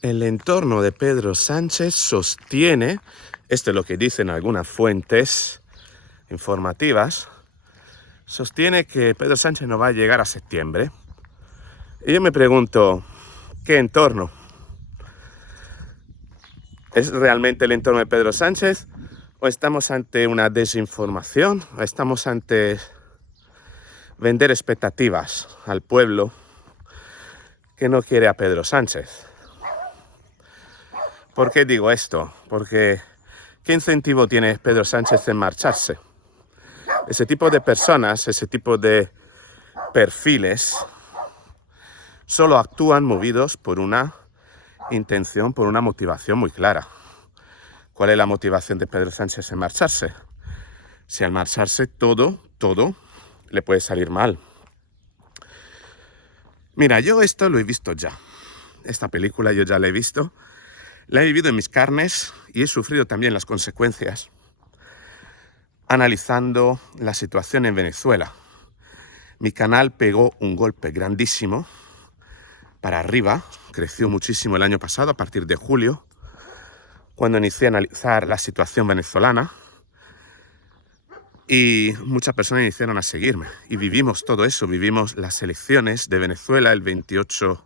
El entorno de Pedro Sánchez sostiene, esto es lo que dicen algunas fuentes informativas, sostiene que Pedro Sánchez no va a llegar a septiembre. Y yo me pregunto, ¿qué entorno? ¿Es realmente el entorno de Pedro Sánchez? ¿O estamos ante una desinformación? ¿O estamos ante vender expectativas al pueblo que no quiere a Pedro Sánchez? ¿Por qué digo esto? Porque ¿qué incentivo tiene Pedro Sánchez en marcharse? Ese tipo de personas, ese tipo de perfiles, solo actúan movidos por una intención, por una motivación muy clara. ¿Cuál es la motivación de Pedro Sánchez en marcharse? Si al marcharse todo le puede salir mal. Mira, yo esto lo he visto ya. Esta película yo ya la he visto. La he vivido en mis carnes y he sufrido también las consecuencias analizando la situación en Venezuela. Mi canal pegó un golpe grandísimo para arriba, creció muchísimo el año pasado, a partir de julio, cuando inicié a analizar la situación venezolana, y muchas personas iniciaron a seguirme. Y vivimos todo eso, vivimos las elecciones de Venezuela el 28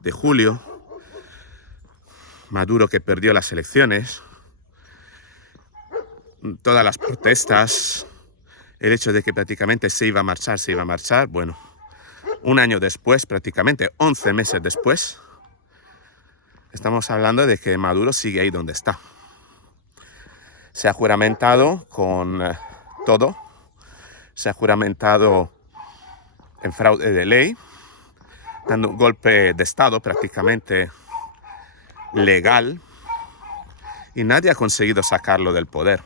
de julio, Maduro que perdió las elecciones, todas las protestas, el hecho de que prácticamente se iba a marchar, bueno, un año después, prácticamente 11 meses después, estamos hablando de que Maduro sigue ahí donde está. Se ha juramentado con todo, se ha juramentado en fraude de ley, dando un golpe de Estado prácticamente legal, y nadie ha conseguido sacarlo del poder.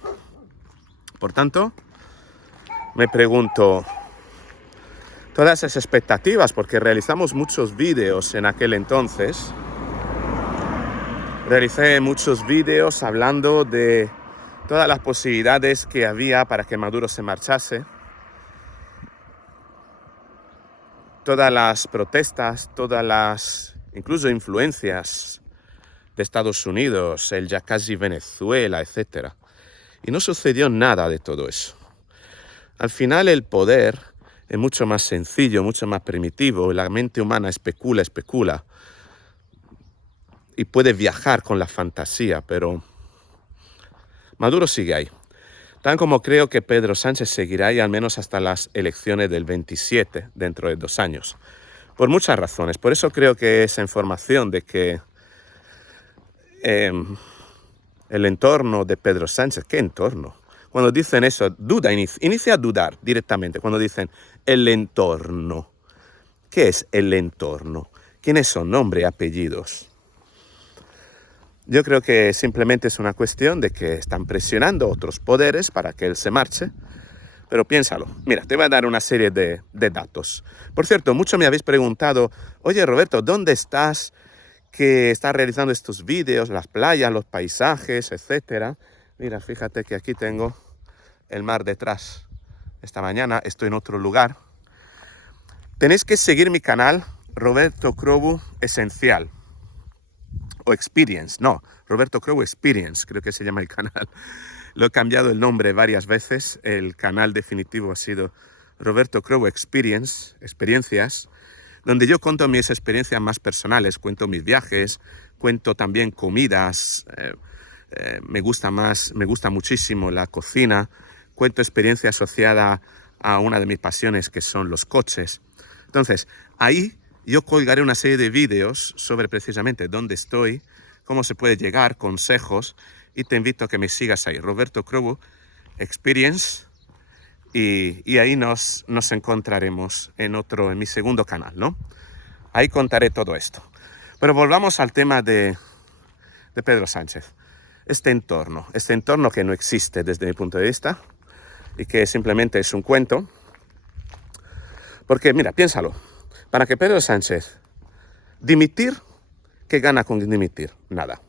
Por tanto, me pregunto, todas esas expectativas, porque realizamos muchos vídeos en aquel entonces, realicé muchos vídeos hablando de todas las posibilidades que había para que Maduro se marchase, todas las protestas, todas las incluso influencias de Estados Unidos, el ya casi Venezuela, etc. Y no sucedió nada de todo eso. Al final el poder es mucho más sencillo, mucho más primitivo, la mente humana especula y puede viajar con la fantasía, pero Maduro sigue ahí. Tan como creo que Pedro Sánchez seguirá ahí al menos hasta las elecciones del 27, dentro de 2 años. Por muchas razones. Por eso creo que esa información de que el entorno de Pedro Sánchez, ¿qué entorno? Cuando dicen eso, inicia a dudar directamente. Cuando dicen el entorno, ¿qué es el entorno? ¿Quiénes son? Nombre y apellidos. Yo creo que simplemente es una cuestión de que están presionando otros poderes para que él se marche. Pero piénsalo. Mira, te voy a dar una serie de datos. Por cierto, muchos me habéis preguntado, oye Roberto, ¿dónde estás? Que estás realizando estos vídeos, las playas, los paisajes, etcétera. Mira, fíjate que aquí tengo el mar detrás. Esta mañana estoy en otro lugar. Tenéis que seguir mi canal, Roberto Crobu Esencial. O Experience, no, Roberto Crobu Experience, creo que se llama el canal. Lo he cambiado el nombre varias veces. El canal definitivo ha sido Roberto Crobu Experience, Experiencias, donde yo cuento mis experiencias más personales, cuento mis viajes, cuento también comidas, me gusta muchísimo la cocina, cuento experiencia asociada a una de mis pasiones que son los coches. Entonces, ahí yo colgaré una serie de vídeos sobre precisamente dónde estoy, cómo se puede llegar, consejos, y te invito a que me sigas ahí, Roberto Crobu Experience, y ahí nos encontraremos en mi segundo canal, ¿no? Ahí contaré todo esto. Pero volvamos al tema de Pedro Sánchez. Este entorno que no existe desde mi punto de vista y que simplemente es un cuento. Porque, mira, piénsalo. Para que Pedro Sánchez dimitir, ¿qué gana con dimitir? Nada.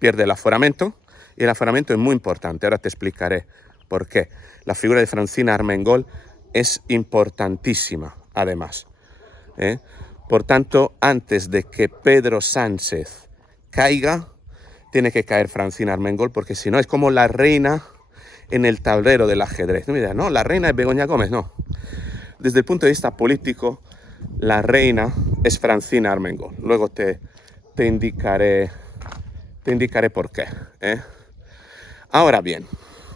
Pierde el aforamiento, y el aforamiento es muy importante. Ahora te explicaré por qué. La figura de Francina Armengol es importantísima, además. Por tanto, antes de que Pedro Sánchez caiga, tiene que caer Francina Armengol, porque si no es como la reina en el tablero del ajedrez. No me dirán, no, la reina es Begoña Gómez, no. Desde el punto de vista político, la reina es Francina Armengol. Luego te indicaré por qué. Ahora bien,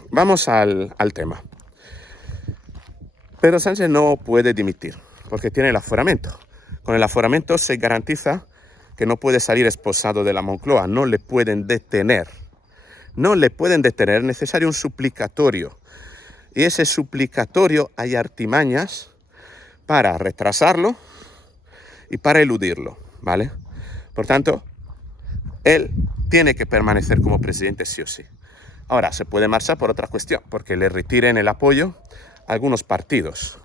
vamos al tema. Pedro Sánchez no puede dimitir, porque tiene el aforamiento. Con el aforamiento se garantiza que no puede salir esposado de la Moncloa, no le pueden detener. No le pueden detener, es necesario un suplicatorio. Y ese suplicatorio hay artimañas para retrasarlo y para eludirlo, ¿vale? Por tanto, él tiene que permanecer como presidente sí o sí. Ahora, se puede marchar por otra cuestión, porque le retiren el apoyo a algunos partidos.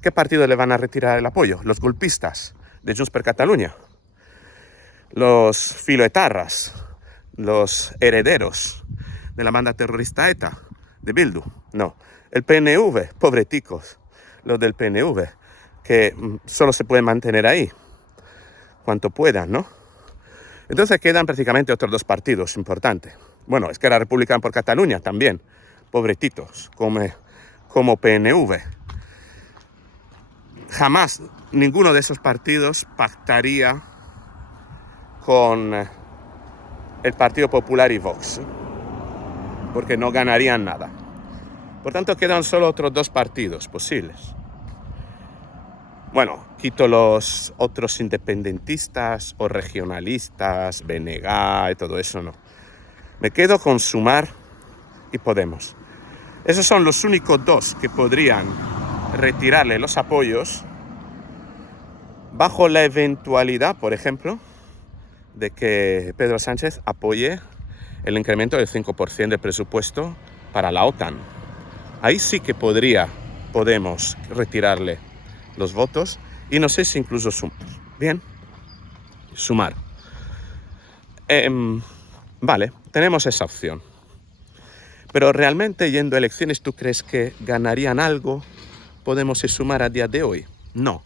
¿Qué partidos le van a retirar el apoyo? Los golpistas de Junts per Catalunya, los filoetarras, los herederos de la banda terrorista ETA, de Bildu. No, el PNV, pobreticos, los del PNV, que solo se pueden mantener ahí, cuanto puedan, ¿no? Entonces quedan prácticamente otros dos partidos importantes. Bueno, es que era Republicano por Cataluña también, pobretitos, como PNV. Jamás ninguno de esos partidos pactaría con el Partido Popular y Vox, porque no ganarían nada. Por tanto, quedan solo otros dos partidos posibles. Bueno, quito los otros independentistas o regionalistas, BNG y todo eso, no. Me quedo con Sumar y Podemos. Esos son los únicos dos que podrían retirarle los apoyos bajo la eventualidad, por ejemplo, de que Pedro Sánchez apoye el incremento del 5% del presupuesto para la OTAN. Ahí sí que podemos retirarle los votos y no sé si incluso sumar. Bien, sumar. Vale, tenemos esa opción. Pero realmente yendo a elecciones, ¿tú crees que ganarían algo Podemos y Sumar a día de hoy? No.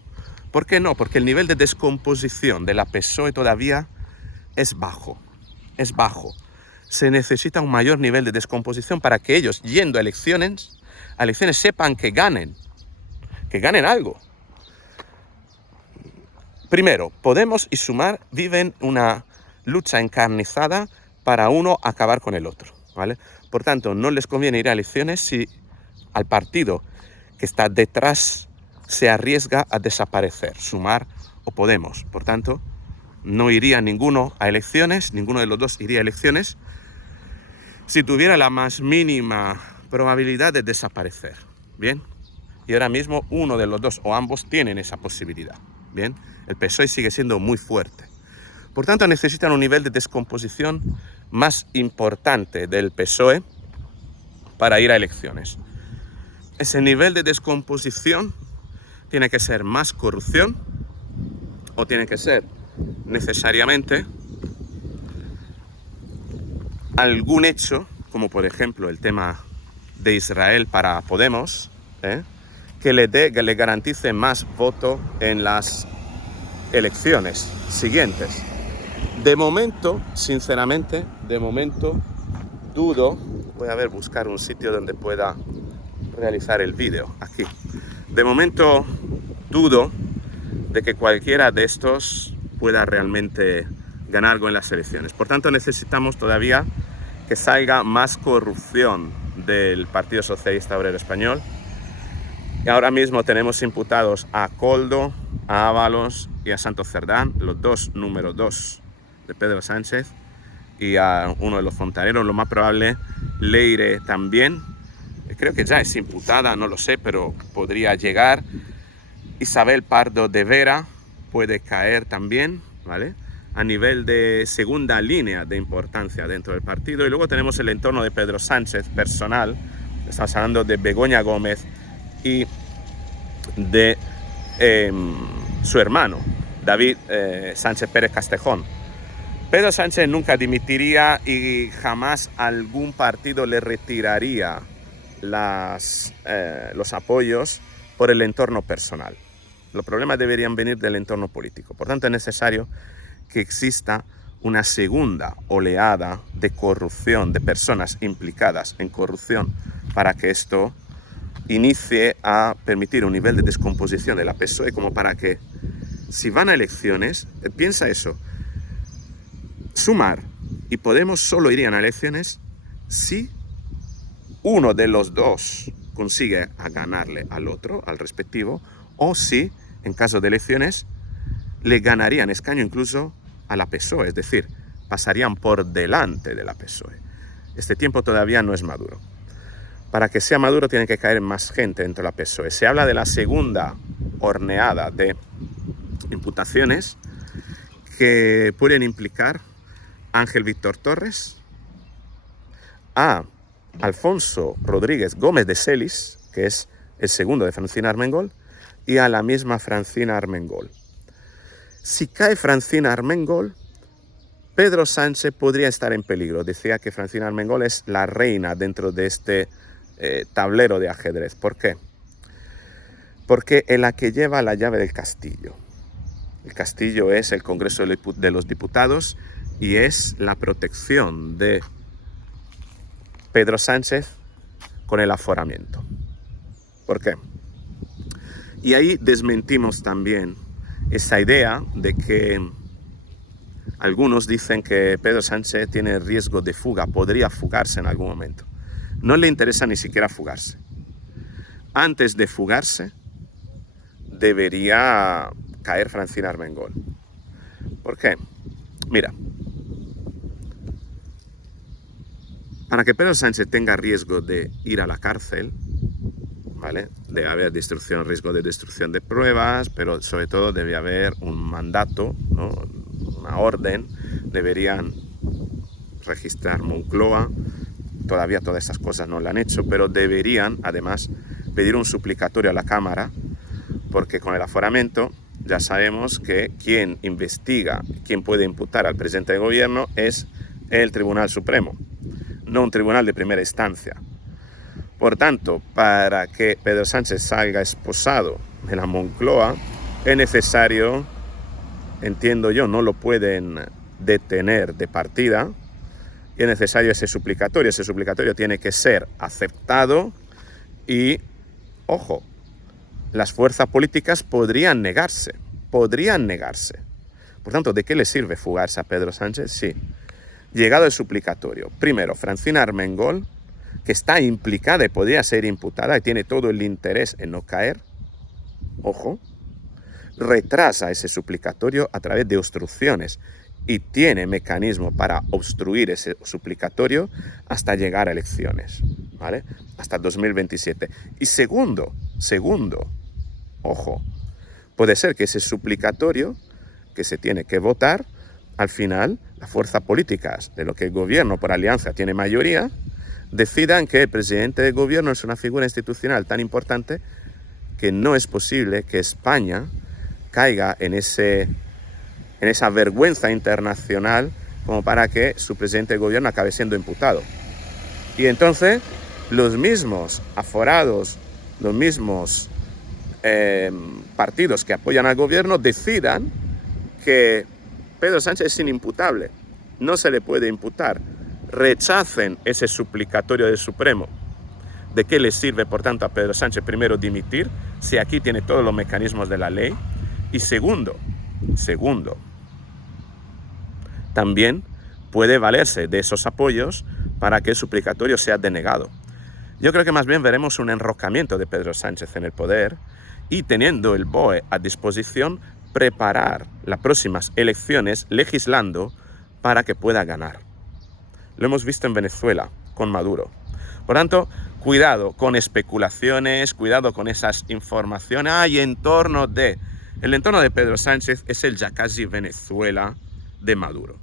¿Por qué no? Porque el nivel de descomposición de la PSOE todavía es bajo. Es bajo. Se necesita un mayor nivel de descomposición para que ellos, yendo a elecciones sepan que ganen algo. Primero, Podemos y Sumar viven una lucha encarnizada para uno acabar con el otro, ¿vale? Por tanto, no les conviene ir a elecciones si al partido que está detrás se arriesga a desaparecer, Sumar o Podemos. Por tanto, no iría ninguno a elecciones, ninguno de los dos iría a elecciones si tuviera la más mínima probabilidad de desaparecer, ¿bien? Y ahora mismo uno de los dos o ambos tienen esa posibilidad, ¿bien? El PSOE sigue siendo muy fuerte. Por tanto, necesitan un nivel de descomposición más importante del PSOE para ir a elecciones. Ese nivel de descomposición tiene que ser más corrupción o tiene que ser necesariamente algún hecho, como por ejemplo el tema de Israel para Podemos, que le garantice más voto en las elecciones siguientes. De momento, sinceramente, dudo. Voy a buscar un sitio donde pueda realizar el vídeo, aquí. De momento dudo de que cualquiera de estos pueda realmente ganar algo en las elecciones. Por tanto, necesitamos todavía que salga más corrupción del Partido Socialista Obrero Español. Y ahora mismo tenemos imputados a Koldo, a Ábalos y a Santos Cerdán, los dos número 2 de Pedro Sánchez, y a uno de los fontaneros. Lo más probable, Leire también. Creo que ya es imputada, no lo sé, pero podría llegar. Isabel Pardo de Vera puede caer también, ¿vale? A nivel de segunda línea de importancia dentro del partido. Y luego tenemos el entorno de Pedro Sánchez personal. Estamos hablando de Begoña Gómez y de su hermano, David Sánchez Pérez Castejón. Pedro Sánchez nunca dimitiría y jamás algún partido le retiraría los apoyos por el entorno personal. Los problemas deberían venir del entorno político. Por tanto, es necesario que exista una segunda oleada de corrupción, de personas implicadas en corrupción, para que esto inicie a permitir un nivel de descomposición de la PSOE, como para que, si van a elecciones, piensa eso, Sumar y Podemos solo irían a elecciones si uno de los dos consigue a ganarle al otro, al respectivo, o si, en caso de elecciones, le ganarían escaño incluso a la PSOE, es decir, pasarían por delante de la PSOE. Este tiempo todavía no es maduro. Para que sea maduro tiene que caer más gente dentro de la PSOE. Se habla de la segunda horneada de imputaciones que pueden implicar a Ángel Víctor Torres, a Alfonso Rodríguez Gómez de Celis, que es el segundo de Francina Armengol, y a la misma Francina Armengol. Si cae Francina Armengol, Pedro Sánchez podría estar en peligro. Decía que Francina Armengol es la reina dentro de este tablero de ajedrez. ¿Por qué? Porque es la que lleva la llave del castillo. El castillo es el Congreso de los Diputados y es la protección de Pedro Sánchez con el aforamiento. ¿Por qué? Y ahí desmentimos también esa idea de que algunos dicen que Pedro Sánchez tiene riesgo de fuga, podría fugarse en algún momento. No le interesa ni siquiera fugarse. Antes de fugarse, debería caer Francina Armengol. ¿Por qué? Mira, para que Pedro Sánchez tenga riesgo de ir a la cárcel, ¿vale? Debe haber riesgo de destrucción de pruebas, pero sobre todo debe haber un mandato, ¿no? Una orden, deberían registrar Moncloa, todavía todas estas cosas no lo han hecho, pero deberían además pedir un suplicatorio a la Cámara, porque con el aforamiento ya sabemos que quien investiga, quien puede imputar al presidente de gobierno es el Tribunal Supremo, no un tribunal de primera instancia. Por tanto, para que Pedro Sánchez salga esposado de la Moncloa, es necesario, entiendo yo, no lo pueden detener de partida, y es necesario ese suplicatorio. Ese suplicatorio tiene que ser aceptado y, ojo, las fuerzas políticas podrían negarse. Por tanto, ¿de qué le sirve fugarse a Pedro Sánchez? Sí. Llegado el suplicatorio, primero, Francina Armengol, que está implicada y podría ser imputada y tiene todo el interés en no caer, ojo, retrasa ese suplicatorio a través de obstrucciones y tiene mecanismo para obstruir ese suplicatorio hasta llegar a elecciones, ¿vale? Hasta 2027. Y segundo, ojo, puede ser que ese suplicatorio que se tiene que votar, al final, las fuerzas políticas de lo que el gobierno por alianza tiene mayoría, decidan que el presidente del gobierno es una figura institucional tan importante que no es posible que España caiga en esa vergüenza internacional como para que su presidente de gobierno acabe siendo imputado. Y entonces los mismos aforados, los mismos partidos que apoyan al gobierno decidan que Pedro Sánchez es inimputable, no se le puede imputar, rechacen ese suplicatorio del Supremo. ¿De qué le sirve, por tanto, a Pedro Sánchez, primero, dimitir, si aquí tiene todos los mecanismos de la ley? Y segundo, también puede valerse de esos apoyos para que el suplicatorio sea denegado. Yo creo que más bien veremos un enrocamiento de Pedro Sánchez en el poder y, teniendo el BOE a disposición, preparar las próximas elecciones legislando para que pueda ganar. Lo hemos visto en Venezuela con Maduro. Por tanto, cuidado con especulaciones, cuidado con esas informaciones. El entorno de Pedro Sánchez es el ya casi Venezuela de Maduro.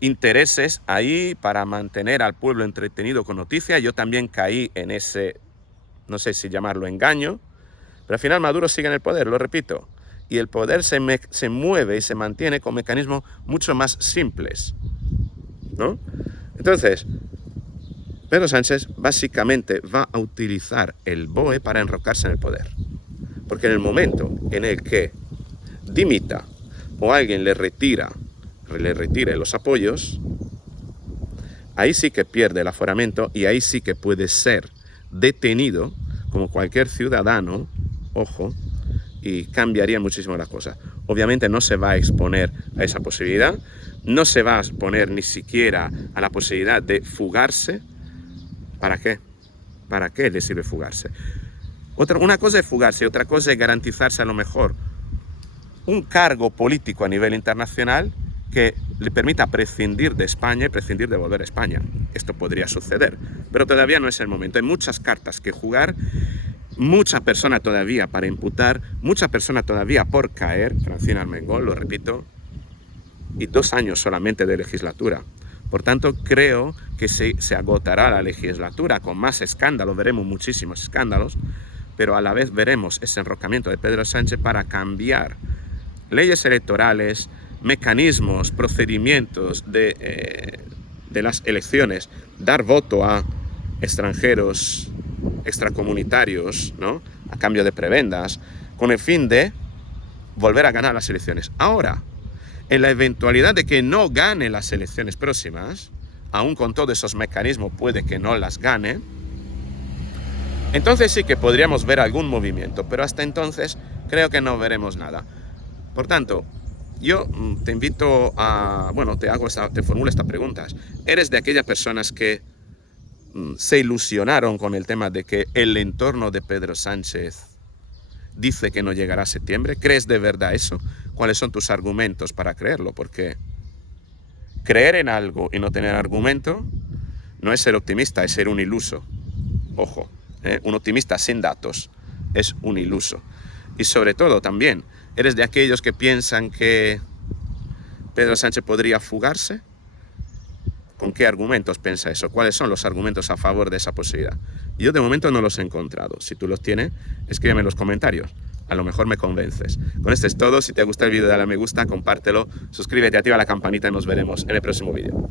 Intereses ahí para mantener al pueblo entretenido con noticias. Yo también caí en ese, no sé si llamarlo engaño, pero al final Maduro sigue en el poder, lo repito. Y el poder se mueve y se mantiene con mecanismos mucho más simples, ¿no? Entonces, Pedro Sánchez básicamente va a utilizar el BOE para enrocarse en el poder. Porque en el momento en el que dimita o alguien le retire los apoyos, ahí sí que pierde el aforamiento y ahí sí que puede ser detenido como cualquier ciudadano, ojo, y cambiaría muchísimo la cosa. Obviamente no se va a exponer a esa posibilidad, no se va a exponer ni siquiera a la posibilidad de fugarse. ¿Para qué? ¿Para qué le sirve fugarse? Una cosa es fugarse, otra cosa es garantizarse a lo mejor un cargo político a nivel internacional que le permita prescindir de España y prescindir de volver a España. Esto podría suceder, pero todavía no es el momento. Hay muchas cartas que jugar, mucha persona todavía para imputar, mucha persona todavía por caer. Francina Armengol, lo repito, y 2 años solamente de legislatura. Por tanto, creo que se agotará la legislatura con más escándalos, veremos muchísimos escándalos, pero a la vez veremos ese enrocamiento de Pedro Sánchez para cambiar leyes electorales, mecanismos, procedimientos de las elecciones, dar voto a extranjeros, extracomunitarios, ¿no?, a cambio de prebendas, con el fin de volver a ganar las elecciones. Ahora, en la eventualidad de que no gane las elecciones próximas, aún con todos esos mecanismos puede que no las gane, entonces sí que podríamos ver algún movimiento, pero hasta entonces creo que no veremos nada. Por tanto, yo te invito a, bueno, te formulo estas preguntas. ¿Eres de aquellas personas que se ilusionaron con el tema de que el entorno de Pedro Sánchez dice que no llegará a septiembre? ¿Crees de verdad eso? ¿Cuáles son tus argumentos para creerlo? Porque creer en algo y no tener argumento no es ser optimista, es ser un iluso. Ojo, un optimista sin datos es un iluso. Y sobre todo también, ¿eres de aquellos que piensan que Pedro Sánchez podría fugarse? ¿Con qué argumentos piensa eso? ¿Cuáles son los argumentos a favor de esa posibilidad? Yo de momento no los he encontrado. Si tú los tienes, escríbeme en los comentarios. A lo mejor me convences. Con esto es todo. Si te gusta el vídeo, dale a me gusta, compártelo, suscríbete, activa la campanita y nos veremos en el próximo vídeo.